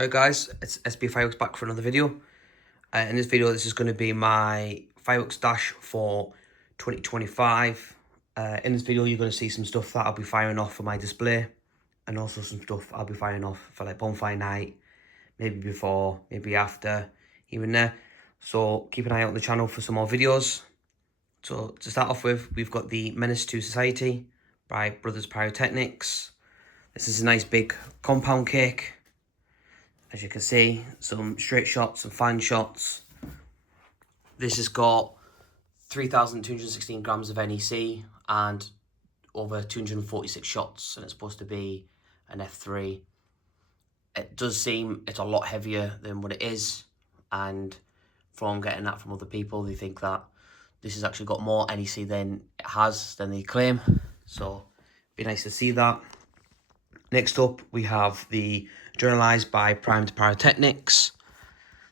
Alright guys, it's SB Fireworks back for another video. In this video, this is going to be my fireworks stash for 2025. In this video, you're going to see some stuff that I'll be firing off for my display, and also some stuff I'll be firing off for like bonfire night, maybe before, maybe after, even there. So keep an eye out on the channel for some more videos. So to start off with, we've got the Menace to Society by Brothers Pyrotechnics. This is a nice big compound cake. As you can see, some straight shots, some fan shots. This has got 3,216 grams of NEC and over 246 shots, and it's supposed to be an F3. It does seem it's a lot heavier than what it is, and from getting that from other people, they think that this has actually got more NEC than it has, than they claim. So, it'd be nice to see that. Next up, we have the Journalized by Primed Pyrotechnics.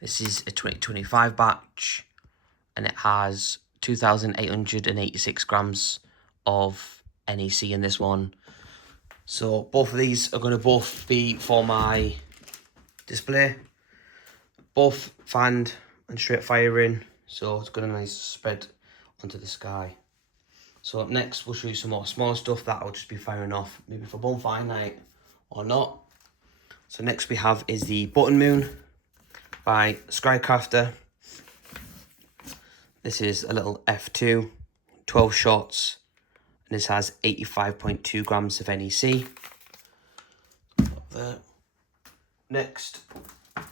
This is a 2025 batch, and it has 2,886 grams of NEC in this one. So both of these are going to both be for my display. Both fanned and straight firing, so it's got a nice spread onto the sky. So up next, we'll show you some more small stuff that I'll just be firing off, maybe for bonfire night or not. So next we have is the Button Moon by Skycrafter. This is a little F2, 12 shots, and this has 85.2 grams of NEC. There. Next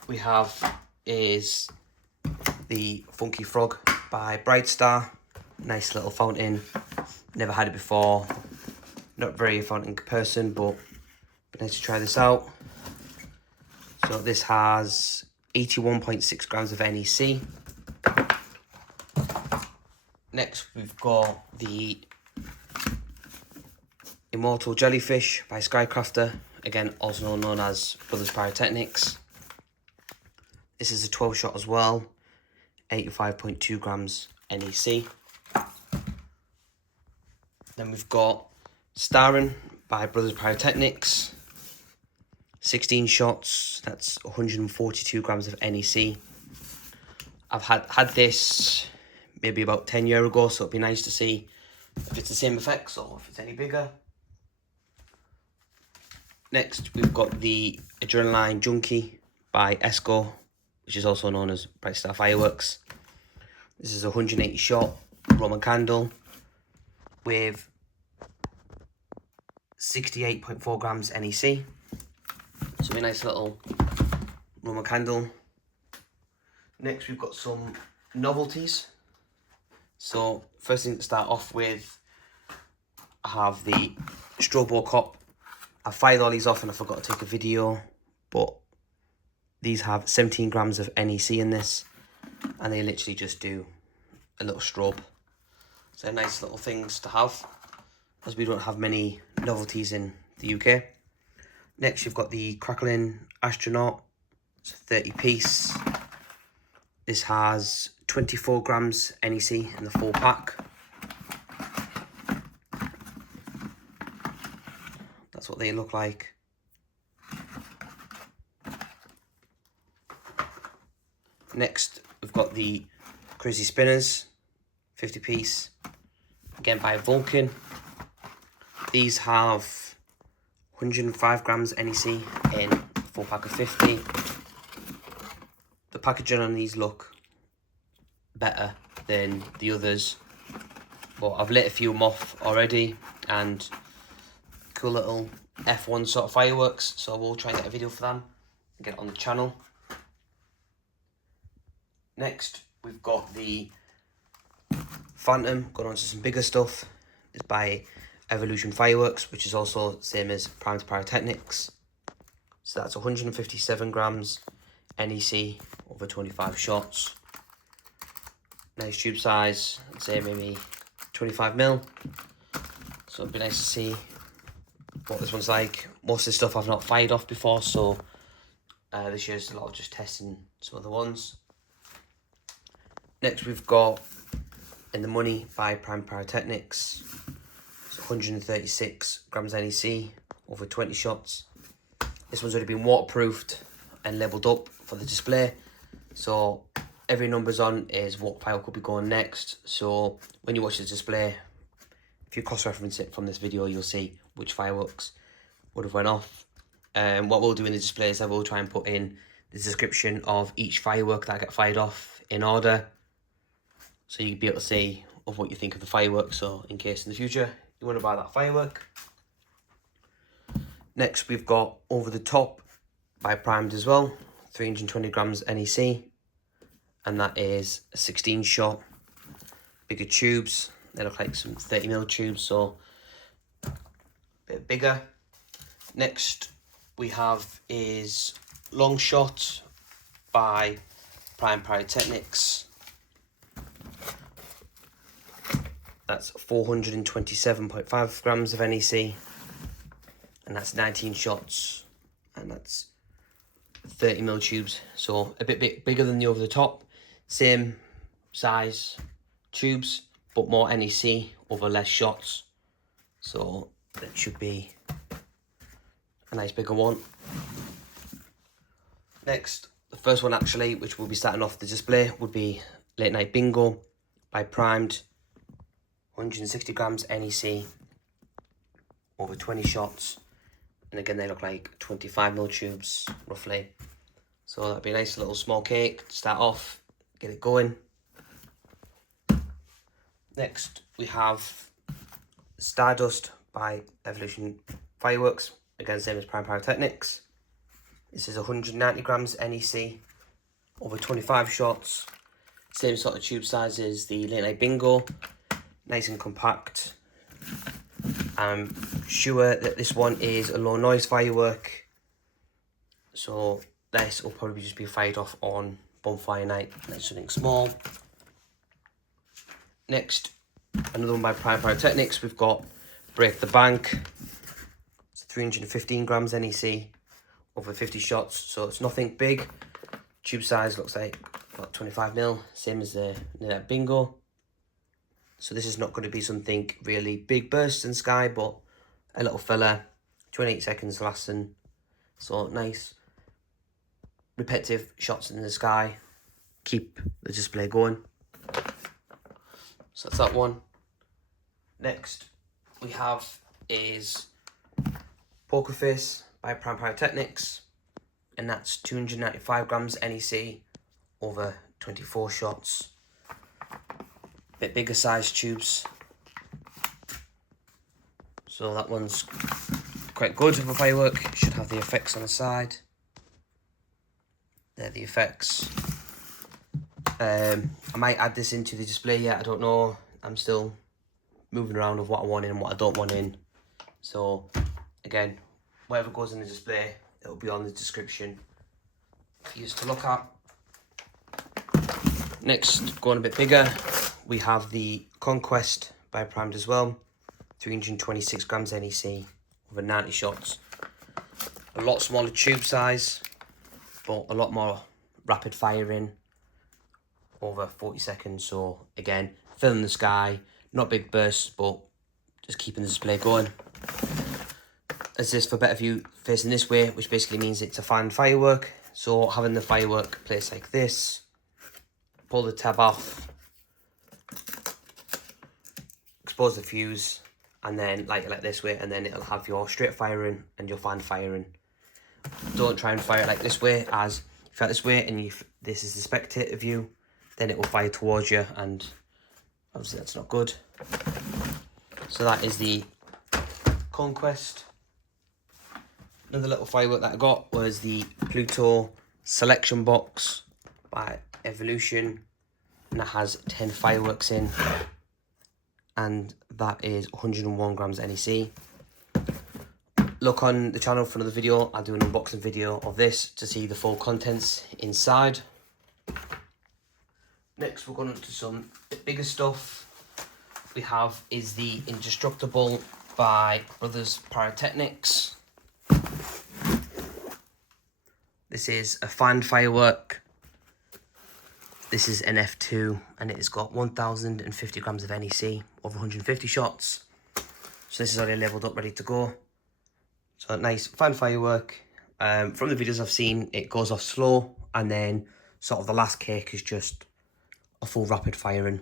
we have is the Funky Frog by Brightstar. Nice little fountain. Never had it before. Not very a fountain person, but nice to try this out. So this has 81.6 grams of NEC. Next we've got the Immortal Jellyfish by Skycrafter, again also known as Brothers Pyrotechnics. This is a 12 shot as well, 85.2 grams NEC. Then we've got Starren by Brothers Pyrotechnics, 16 shots, that's 142 grams of NEC. I've had this maybe about 10 years ago, so it'd be nice to see if it's the same effects or if it's any bigger. Next, we've got the Adrenaline Junkie by Esco, which is also known as Brightstar Fireworks. This is a 180 shot Roman candle with 68.4 grams NEC. So a nice little Roman candle. Next we've got some novelties. So first thing to start off with, I have the Strobo Cop. I fired all these off and I forgot to take a video, but these have 17 grams of NEC in this, and they literally just do a little strobe. So they're nice little things to have, as we don't have many novelties in the UK. Next, you've got the Crackling Astronaut. It's a 30 piece. This has 24 grams NEC in the full pack. That's what they look like. Next, we've got the Crazy Spinners, 50 piece, again by Vulcan. These have 105 grams NEC in a full pack of 50. The packaging on these look better than the others, but I've lit a few of them off already, and cool little F1 sort of fireworks, so we'll try and get a video for them and get it on the channel. Next, we've got the Phantom, going on to some bigger stuff. It's by Evolution Fireworks, which is also the same as Primed Pyrotechnics. So that's 157 grams NEC over 25 shots. Nice tube size, I'd say maybe 25mm. So it'd be nice to see what this one's like. Most of the stuff I've not fired off before, so this year's a lot of just testing some other ones. Next we've got In the Money by Primed Pyrotechnics. 136 grams NEC over 20 shots. This one's already been waterproofed and labelled up for the display. So every number's on is what firework will be going next. So when you watch the display, if you cross-reference it from this video, you'll see which fireworks would have went off. What we'll do in the display is I will try and put in the description of each firework that get fired off in order, so you'll be able to see of what you think of the fireworks, so in case in the future you want to buy that firework. Next we've got Over the Top by Primed as well, 320 grams NEC, and that is a 16 shot, bigger tubes. They look like some 30mm tubes, so a bit bigger. Next we have is Long Shot by Prime Pyrotechnics. That's 427.5 grams of NEC, and that's 19 shots, and that's 30mm tubes, so a bit bigger than the Over the Top. Same size tubes, but more NEC over less shots, so that should be a nice bigger one. Next, the first one actually, which will be starting off the display, would be Late Night Bingo by Primed, 160 grams NEC over 20 shots, and again they look like 25mm tubes roughly, so that'd be a nice little small cake to start off, get it going. Next we have Stardust by Evolution Fireworks, again same as Prime Pyrotechnics. This is 190 grams NEC over 25 shots, same sort of tube size as the Late Night Bingo, nice and compact. I'm sure that this one is a low noise firework, so this will probably just be fired off on bonfire night. That's something small. Next, another one by Prime Pyrotechnics, we've got Break the Bank. It's 315 grams NEC over 50 shots, so it's nothing big. Tube size looks like about 25mm, same as the Bingo. So this is not going to be something really big bursts in sky, but a little fella, 28 seconds lasting. So nice repetitive shots in the sky, keep the display going. So that's that one. Next we have is Poker Face by Prime Pyrotechnics, and that's 295 grams NEC over 24 shots. Bit bigger size tubes, so that one's quite good of a firework. Should have the effects on the side. They're the effects. I might add this into the display yet, I don't know. I'm still moving around of what I want in and what I don't want in. So again, whatever goes in the display, it'll be on the description for you to look at. Next, going a bit bigger, we have the Conquest by Primed as well, 326 grams NEC over 90 shots. A lot smaller tube size, but a lot more rapid firing over 40 seconds. So again, fill in the sky, not big bursts, but just keeping the display going. As this for better view facing this way, which basically means it's a fan firework. So having the firework placed like this, pull the tab off, expose the fuse, and then light it like this way, and then it'll have your straight firing and your fan firing. Don't try and fire it like this way, as if you fire this way and this is the spectator view, then it will fire towards you, and obviously that's not good. So that is the Conquest. Another little firework that I got was the Pluto Selection Box by Evolution, and that has 10 fireworks in, and that is 101 grams NEC. Look on the channel for another video. I'll do an unboxing video of this to see the full contents inside. Next we're going on to some bigger stuff. We have is the Indestructible by Brothers Pyrotechnics. This is a fan firework. This is an F2, and it has got 1050 grams of NEC over 150 shots. So this is already leveled up, ready to go. So nice fan firework, From the videos I've seen, it goes off slow, and then sort of the last cake is just a full rapid firing.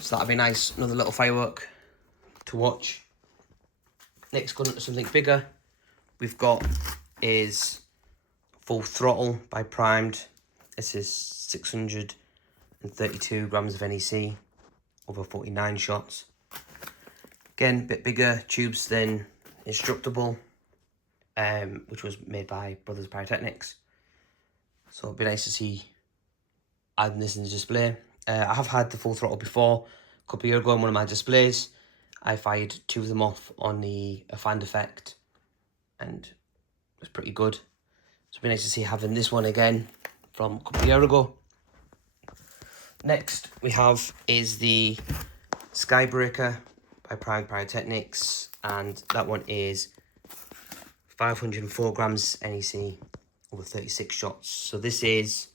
So that'd be nice, another little firework to watch. Next, going into something bigger, we've got is Full Throttle by Primed. This is 632 grams of NEC, over 49 shots. Again, a bit bigger tubes than Instructable, which was made by Brothers Pyrotechnics. So it'd be nice to see adding this in the display. I have had the Full Throttle before. A couple of years ago on one of my displays, I fired 2 of them off on the fan defect, and it was pretty good. So it'd be nice to see having this one again from a couple of years ago. Next we have is the Skybreaker by Prime Pyrotechnics, and that one is 504 grams NEC, over 36 shots. So this is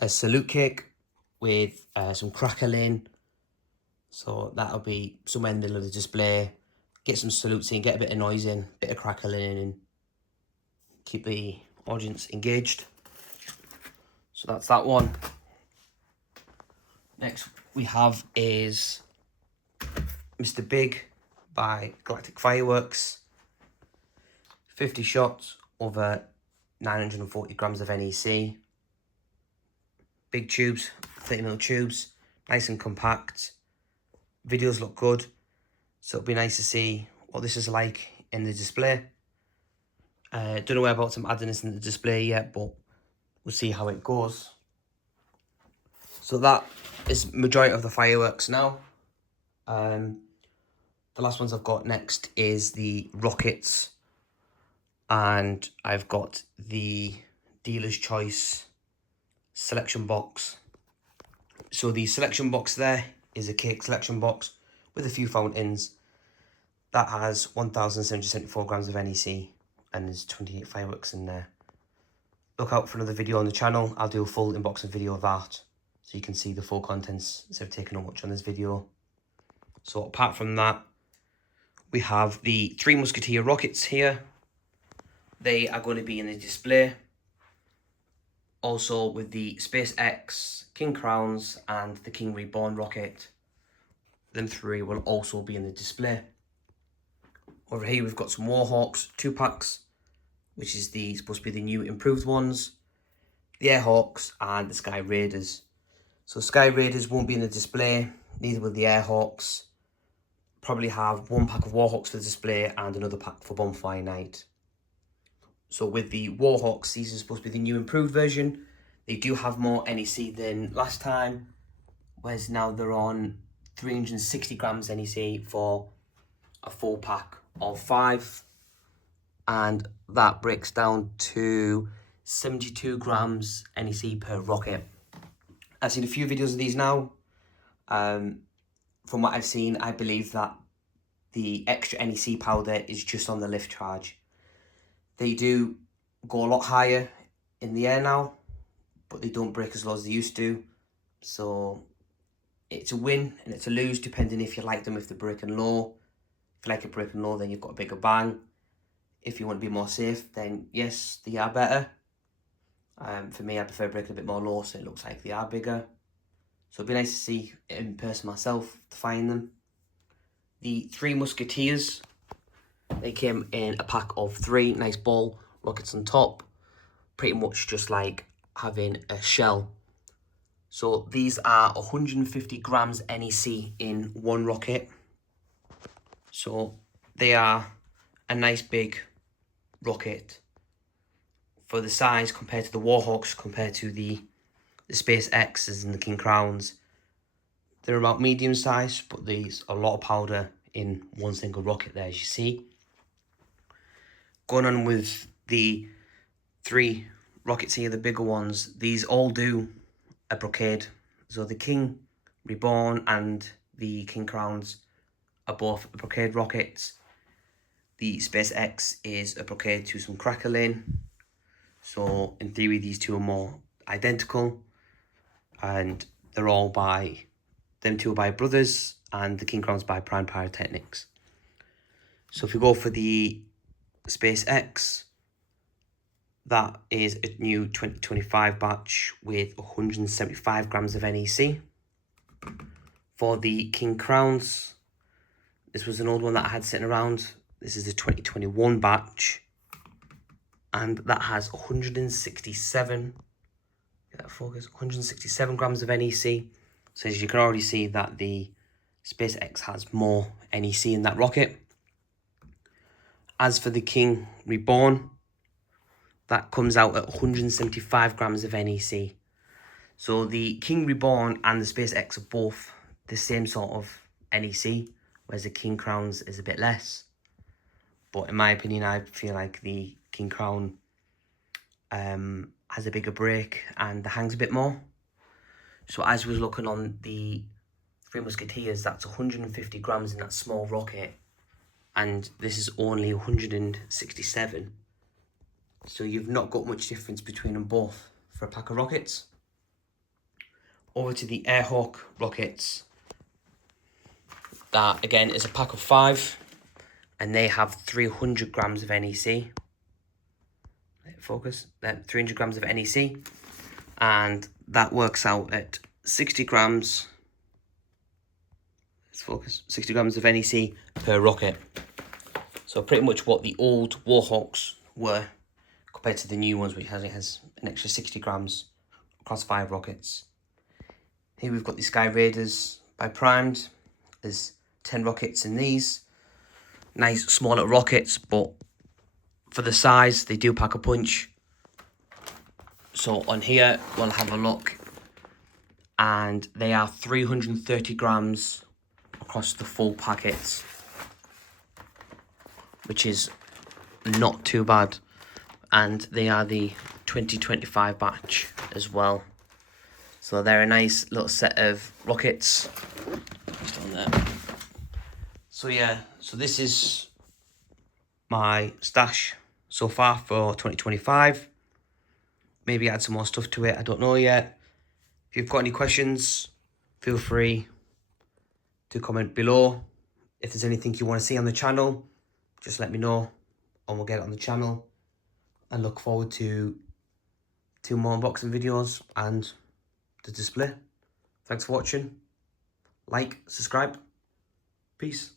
a salute cake with some crackling. So that'll be somewhere in the middle of the display. Get some salutes in, get a bit of noise in, bit of crackling in, and keep the audience engaged. So that's that one. Next we have is Mr. Big by Galactic Fireworks. 50 shots, over 940 grams of NEC. Big tubes, 30mm tubes, nice and compact. Videos look good, so it'll be nice to see what this is like in the display. Don't know whereabouts I'm adding this in the display yet, but we'll see how it goes. So that is majority of the fireworks now. The last ones I've got next is the rockets, and I've got the Dealer's Choice selection box. So the selection box there is a cake selection box with a few fountains that has 1,774 grams of NEC, and there's 28 fireworks in there. Look out for another video on the channel. I'll do a full unboxing video of that, so you can see the full contents instead of taking on much on this video. So apart from that, we have the 3 Musketeer rockets here. They are going to be in the display. Also with the SpaceX, King Crowns and the King Reborn rocket. Them 3 will also be in the display. Over here we've got some Warhawks 2 packs, which is supposed to be the new improved ones. The Airhawks and the Sky Raiders. So Sky Raiders won't be in the display, neither will the Airhawks. Probably have 1 pack of Warhawks for the display and another pack for Bonfire Night. So with the Warhawks, these are supposed to be the new improved version. They do have more NEC than last time, whereas now they're on 360 grams NEC for a full pack of 5. And that breaks down to 72 grams NEC per rocket. I've seen a few videos of these now. From what I've seen, I believe that the extra NEC powder is just on the lift charge. They do go a lot higher in the air now, but they don't break as low as they used to. So it's a win and it's a lose depending if you like them if they're breaking low. If you like it breaking low, then you've got a bigger bang. If you want to be more safe, then yes, they are better. For me, I prefer breaking a bit more low so it looks like they are bigger. So it'd be nice to see it in person myself to find them. The 3 Musketeers, they came in a pack of 3 nice ball rockets on top. Pretty much just like having a shell. So these are 150 grams NEC in 1 rocket. So they are a nice big rocket for the size compared to the Warhawks, compared to the SpaceXs and the King Crowns. They're about medium size, but there's a lot of powder in 1 single rocket there, as you see. Going on with the 3 rockets here, the bigger ones, these all do a brocade. So the King Reborn and the King Crowns are both brocade rockets. The SpaceX is a brocade to some crackling. So in theory, these 2 are more identical, and they're all by, them 2 are by Brothers, and the King Crowns by Prime Pyrotechnics. So if we go for the SpaceX, That is a new 2025 batch with 175 grams of NEC. For the King Crowns, this was an old one that I had sitting around. This is the 2021 batch, and that has 167, get that focus, 167 grams of NEC. So as you can already see that the SpaceX has more NEC in that rocket. As for the King Reborn, that comes out at 175 grams of NEC. So the King Reborn and the SpaceX are both the same sort of NEC, whereas the King Crowns is a bit less. But in my opinion, I feel like the King Crown has a bigger break and hangs a bit more. So as we was looking on the Three Musketeers, that's 150 grams in that small rocket, and this is only 167. So you've not got much difference between them both for a pack of rockets. Over to the Airhawk rockets. That again is a pack of 5, and they have 300 grams of NEC. Focus. 300 grams of NEC, and that works out at 60 grams. Let's focus. 60 grams of NEC per rocket. So pretty much what the old Warhawks were compared to the new ones, which has an extra 60 grams across 5 rockets. Here we've got the Sky Raiders by Primed. There's 10 rockets in these. Nice small little rockets, but for the size, they do pack a punch. So on here, we'll have a look. And they are 330 grams across the full packets, which is not too bad. And they are the 2025 batch as well. So they're a nice little set of rockets. Just on there. So yeah, so this is my stash so far for 2025. Maybe add some more stuff to it, I don't know yet. If you've got any questions, feel free to comment below. If there's anything you want to see on the channel, just let me know and we'll get it on the channel. I look forward to 2 more unboxing videos and the display. Thanks for watching. Like, subscribe. Peace.